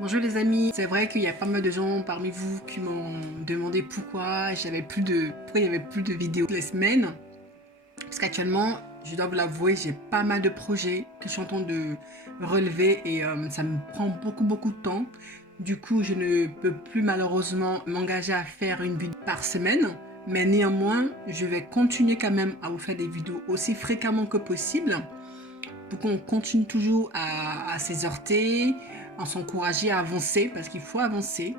Bonjour les amis, c'est vrai qu'il y a pas mal de gens parmi vous qui m'ont demandé pourquoi il n'y avait plus de vidéos toutes les semaines. Parce qu'actuellement, je dois vous l'avouer, j'ai pas mal de projets que je suis en train de relever et ça me prend beaucoup de temps. Du coup, je ne peux plus malheureusement m'engager à faire une vidéo par semaine. Mais néanmoins, je vais continuer quand même à vous faire des vidéos aussi fréquemment que possible pour qu'on continue toujours à s'exhorter, à s'encourager à avancer parce qu'il faut avancer.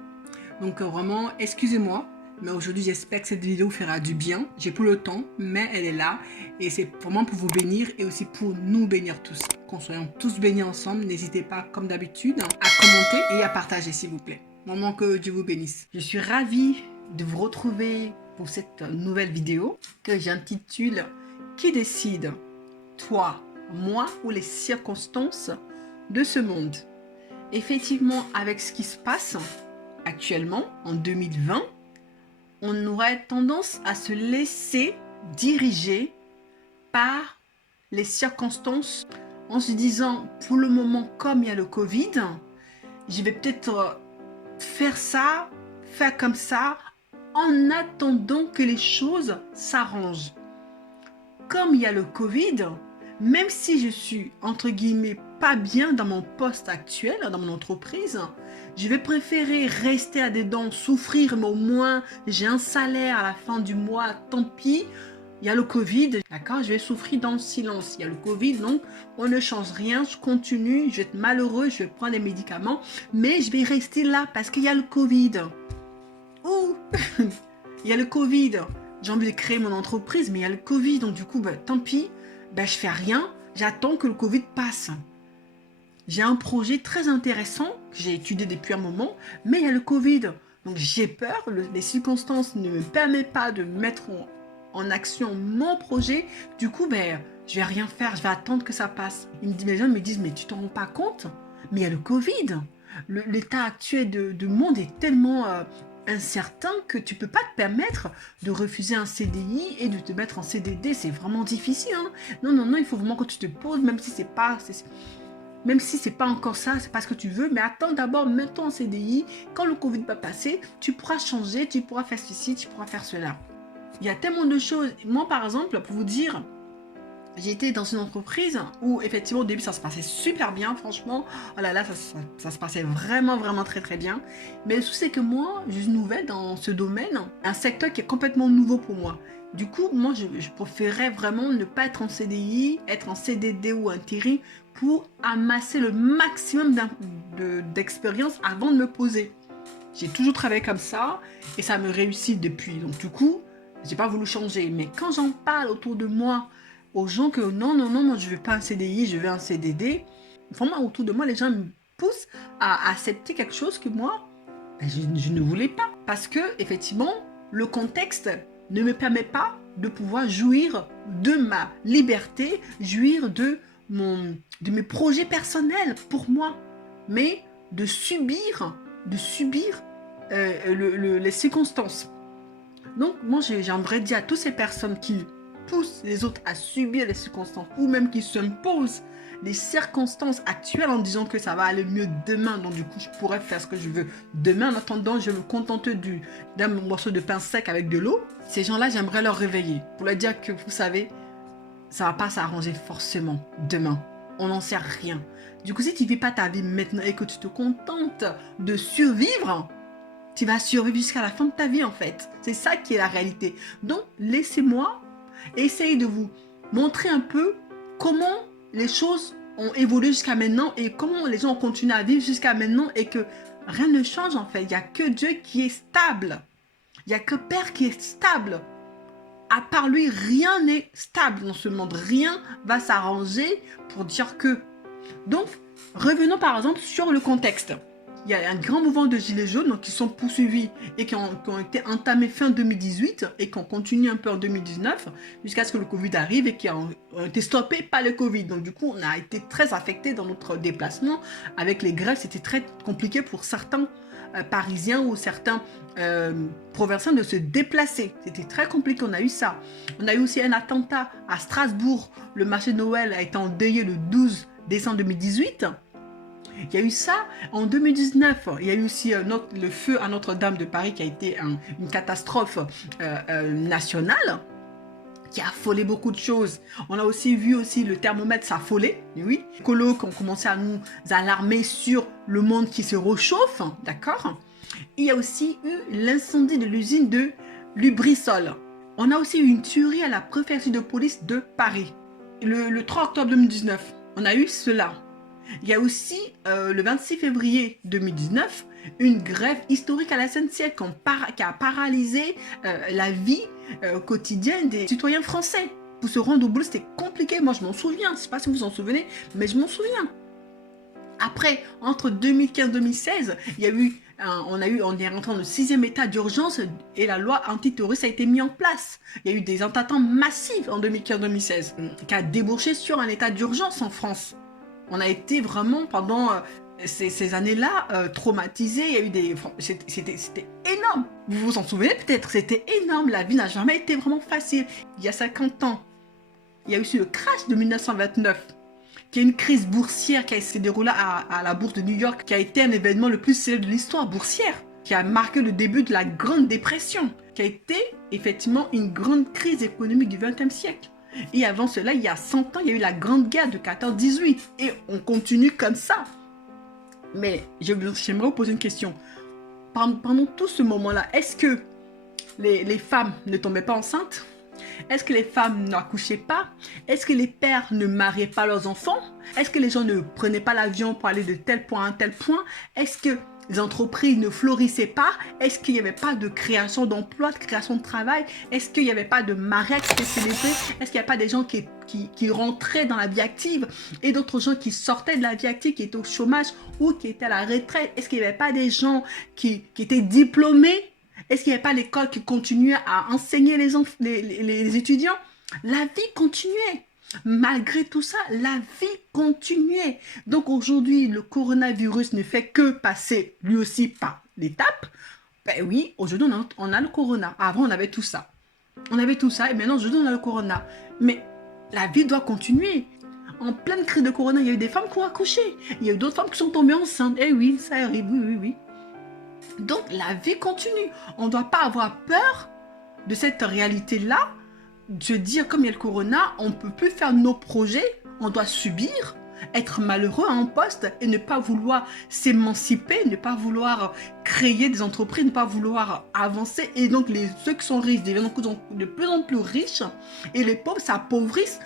Donc vraiment, excusez-moi, mais aujourd'hui j'espère que cette vidéo fera du bien. J'ai plus le temps, mais elle est là et c'est vraiment pour vous bénir et aussi pour nous bénir tous. Qu'on soit tous bénis ensemble, n'hésitez pas comme d'habitude à commenter et à partager s'il vous plaît. Vraiment que Dieu vous bénisse. Je suis ravie de vous retrouver pour cette nouvelle vidéo que j'intitule « Qui décide, toi, moi ou les circonstances de ce monde ?» Effectivement, avec ce qui se passe actuellement, en 2020, on aurait tendance à se laisser diriger par les circonstances en se disant, pour le moment, comme il y a le Covid, je vais peut-être faire ça, faire comme ça, en attendant que les choses s'arrangent. Comme il y a le Covid, même si je suis, entre guillemets, pas bien dans mon poste actuel, dans mon entreprise, je vais préférer rester à des dents, souffrir, mais au moins j'ai un salaire à la fin du mois, tant pis. Il y a le Covid, d'accord, je vais souffrir dans le silence. Il y a le Covid, donc on ne change rien, je continue, je vais être malheureux, je vais prendre des médicaments, mais je vais rester là parce qu'il y a le Covid. Ouh, il y a le Covid. J'ai envie de créer mon entreprise, mais il y a le Covid, donc du coup, tant pis, je fais rien, j'attends que le Covid passe. J'ai un projet très intéressant que j'ai étudié depuis un moment, mais il y a le Covid. Donc j'ai peur, les circonstances ne me permettent pas de mettre en action mon projet. Du coup, je vais rien faire, je vais attendre que ça passe. Les gens me disent, mais tu t'en rends pas compte? Mais il y a le Covid. L'état actuel du monde est tellement incertain que tu peux pas te permettre de refuser un CDI et de te mettre en CDD. C'est vraiment difficile. Hein. Non, il faut vraiment que tu te poses, même si c'est pas... Même si c'est pas encore ça, c'est pas ce que tu veux, mais attends d'abord, mets-toi en CDI. Quand le Covid va passer, tu pourras changer, tu pourras faire ceci, tu pourras faire cela. Il y a tellement de choses. Moi, par exemple, pour vous dire, j'étais dans une entreprise où, effectivement, au début, ça se passait super bien, franchement. Oh là là, ça se passait vraiment très bien. Mais le souci, c'est que moi, je suis nouvelle dans ce domaine, un secteur qui est complètement nouveau pour moi. Du coup, moi, je préférais vraiment ne pas être en CDI, être en CDD ou intérim pour amasser le maximum d'expérience avant de me poser. J'ai toujours travaillé comme ça et ça me réussit depuis. Donc, du coup, j'ai pas voulu changer. Mais quand j'en parle autour de moi, aux gens que non, moi je veux pas un CDI, je veux un CDD, vraiment autour de moi, les gens me poussent à accepter quelque chose que moi, je ne voulais pas. Parce que, effectivement, le contexte ne me permet pas de pouvoir jouir de ma liberté, jouir de mes projets personnels pour moi, mais de subir les circonstances. Donc, moi, j'aimerais dire à toutes ces personnes qui poussent les autres à subir les circonstances ou même qui s'imposent les circonstances actuelles en disant que ça va aller mieux demain, donc du coup, je pourrais faire ce que je veux demain. En attendant, je vais me contenter d'un morceau de pain sec avec de l'eau. Ces gens-là, j'aimerais leur réveiller pour leur dire que, vous savez, ça va pas s'arranger forcément demain. On n'en sait rien. Du coup, si tu ne vis pas ta vie maintenant et que tu te contentes de survivre, tu vas survivre jusqu'à la fin de ta vie en fait. C'est ça qui est la réalité. Donc, laissez-moi essayer de vous montrer un peu comment les choses ont évolué jusqu'à maintenant et comment les gens ont continué à vivre jusqu'à maintenant et que rien ne change en fait. Il n'y a que Dieu qui est stable. Il n'y a que Père qui est stable. À part lui, rien n'est stable dans ce monde. Rien va s'arranger pour dire que. Donc, revenons par exemple sur le contexte. Il y a un grand mouvement de gilets jaunes donc, qui sont poursuivis et qui ont été entamés fin 2018 et qui ont continué un peu en 2019 jusqu'à ce que le Covid arrive et qui ont été stoppés par le Covid. Donc du coup, on a été très affectés dans notre déplacement. Avec les grèves, c'était très compliqué pour certains Parisiens ou certains provinciens de se déplacer. C'était très compliqué, on a eu ça. On a eu aussi un attentat à Strasbourg. Le marché de Noël a été endeuillé le 12 décembre 2018. Il y a eu ça en 2019. Il y a eu aussi le feu à Notre-Dame de Paris qui a été une catastrophe nationale, qui a affolé beaucoup de choses. On a aussi vu le thermomètre s'affoler, oui. Les écolos qui ont commencé à nous alarmer sur le monde qui se réchauffe, d'accord. Il y a aussi eu l'incendie de l'usine de Lubrizol. On a aussi eu une tuerie à la préfecture de police de Paris. Le 3 octobre 2019, on a eu cela. Il y a aussi, le 26 février 2019, une grève historique à la SNCF qui a paralysé la vie quotidienne des citoyens français. Pour se rendre au boulot, c'était compliqué. Moi, je m'en souviens. Je ne sais pas si vous vous en souvenez, mais je m'en souviens. Après, entre 2015 et 2016, il y a eu, on est rentré dans le 6e état d'urgence et la loi antiterroriste a été mise en place. Il y a eu des attentats massifs en 2015-2016 qui a débouché sur un état d'urgence en France. On a été vraiment, pendant ces années-là, traumatisés. Il y a eu c'était énorme. Vous vous en souvenez peut-être, c'était énorme. La vie n'a jamais été vraiment facile. Il y a 50 ans, il y a eu le crash de 1929. Qui est une crise boursière qui s'est déroulée à la bourse de New York, qui a été un événement le plus célèbre de l'histoire boursière, qui a marqué le début de la Grande Dépression, qui a été effectivement une grande crise économique du XXe siècle. Et avant cela, il y a 100 ans, il y a eu la Grande Guerre de 14-18. Et on continue comme ça. Mais j'aimerais vous poser une question. Pendant tout ce moment-là, est-ce que les femmes ne tombaient pas enceintes ? Est-ce que les femmes n'accouchaient pas? Est-ce que les pères ne mariaient pas leurs enfants? Est-ce que les gens ne prenaient pas l'avion pour aller de tel point à tel point? Est-ce que les entreprises ne florissaient pas? Est-ce qu'il n'y avait pas de création d'emplois, de création de travail? Est-ce qu'il n'y avait pas de mariage qui était célébré? Est-ce qu'il n'y a pas des gens qui rentraient dans la vie active et d'autres gens qui sortaient de la vie active, qui étaient au chômage ou qui étaient à la retraite? Est-ce qu'il n'y avait pas des gens qui étaient diplômés? Est-ce qu'il n'y avait pas l'école qui continuait à enseigner les étudiants? La vie continuait. Malgré tout ça, la vie continuait. Donc aujourd'hui, le coronavirus ne fait que passer lui aussi par l'étape. Ben oui, aujourd'hui, on a le corona. Avant, on avait tout ça. On avait tout ça et maintenant, aujourd'hui, on a le corona. Mais la vie doit continuer. En pleine crise de corona, il y a eu des femmes qui ont accouché. Il y a eu d'autres femmes qui sont tombées enceintes. Eh oui, ça arrive, oui. Donc, la vie continue. On ne doit pas avoir peur de cette réalité-là, de se dire, comme il y a le corona, on ne peut plus faire nos projets, on doit subir, être malheureux à un poste et ne pas vouloir s'émanciper, ne pas vouloir créer des entreprises, ne pas vouloir avancer. Et donc, ceux qui sont riches deviennent de plus en plus riches et les pauvres s'appauvrissent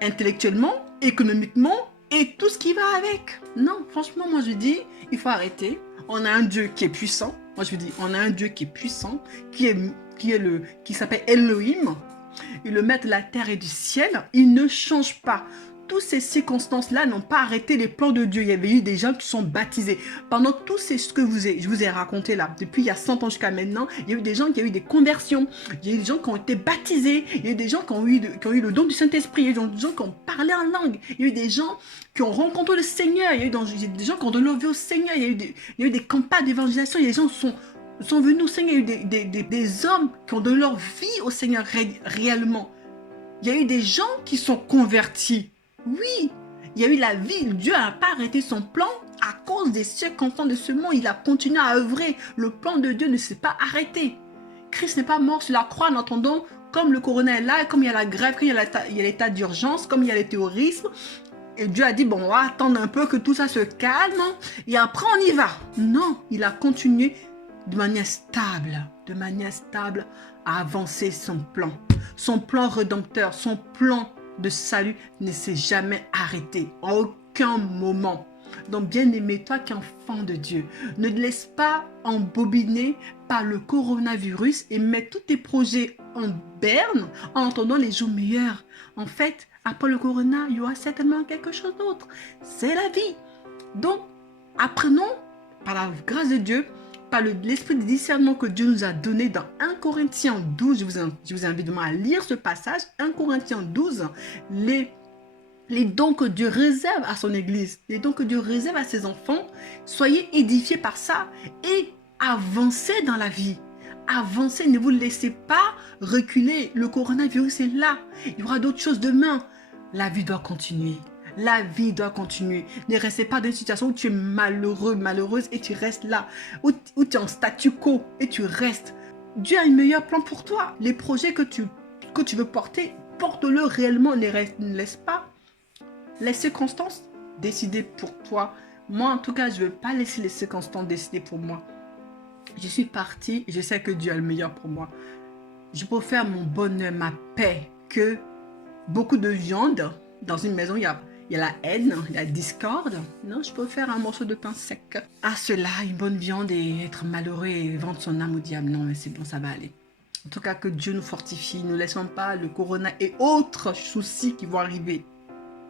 intellectuellement, économiquement et tout ce qui va avec. Non, franchement, moi je dis, il faut arrêter. On a un Dieu qui est puissant. Moi je dis, on a un Dieu qui est puissant, qui s'appelle Elohim, et le maître de la terre et du ciel. Il ne change pas. Toutes ces circonstances-là n'ont pas arrêté les plans de Dieu. Il y avait eu des gens qui sont baptisés. Pendant tout ce que je vous ai raconté là, depuis il y a 100 ans jusqu'à maintenant, il y a eu des gens qui ont eu des conversions. Il y a eu des gens qui ont été baptisés. Il y a eu des gens qui ont eu le don du Saint-Esprit. Il y a eu des gens qui ont parlé en langue. Il y a eu des gens qui ont rencontré le Seigneur. Il y a eu des gens qui ont donné leur vie au Seigneur. Il y a eu des campagnes d'évangélisation. Il y a des gens qui sont venus au Seigneur. Il y a eu des hommes qui ont donné leur vie au Seigneur réellement. Il y a eu des gens qui sont convertis. Oui, il y a eu la vie. Dieu n'a pas arrêté son plan à cause des circonstances de ce monde. Il a continué à œuvrer. Le plan de Dieu ne s'est pas arrêté. Christ n'est pas mort sur la croix en attendant, comme le corona est là, comme il y a la grève, comme il y a l'état d'urgence, comme il y a le terrorisme. Et Dieu a dit, bon, on va attendre un peu que tout ça se calme et après on y va. Non, il a continué de manière stable à avancer son plan. Son plan rédempteur, son plan de salut ne s'est jamais arrêté, à aucun moment. Donc, bien-aimé, toi qui es enfant de Dieu, ne te laisse pas embobiner par le coronavirus et mets tous tes projets en berne en attendant les jours meilleurs. En fait, après le corona, il y aura certainement quelque chose d'autre. C'est la vie. Donc, apprenons, par la grâce de Dieu, par l'esprit de discernement que Dieu nous a donné dans 1 Corinthiens 12, je vous invite à lire ce passage, 1 Corinthiens 12, les dons que Dieu réserve à son Église, les dons que Dieu réserve à ses enfants. Soyez édifiés par ça et avancez dans la vie. Avancez, ne vous laissez pas reculer. Le coronavirus est là. Il y aura d'autres choses demain. La vie doit continuer. La vie doit continuer. Ne restez pas dans une situation où tu es malheureux, malheureuse et tu restes là. Où tu es en statu quo et tu restes. Dieu a un meilleur plan pour toi. Les projets que tu veux porter, porte-le réellement. Ne laisse pas les circonstances décider pour toi. Moi, en tout cas, je ne veux pas laisser les circonstances décider pour moi. Je suis partie et je sais que Dieu a le meilleur pour moi. Je préfère mon bonheur, ma paix, que beaucoup de viande. Dans une maison, il y a la haine, il y a la discorde. Non, je préfère un morceau de pain sec. À cela, une bonne viande et être malheureux et vendre son âme au diable. Non, mais c'est bon, ça va aller. En tout cas, que Dieu nous fortifie. Ne laissons pas le corona et autres soucis qui vont arriver,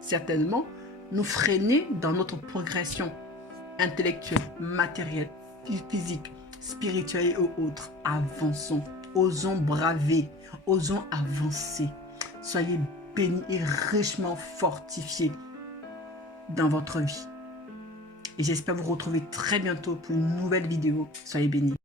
certainement, nous freiner dans notre progression intellectuelle, matérielle, physique, spirituelle et autres. Avançons, osons braver, osons avancer. Soyez bénis et richement fortifiés dans votre vie. Et j'espère vous retrouver très bientôt pour une nouvelle vidéo. Soyez bénis.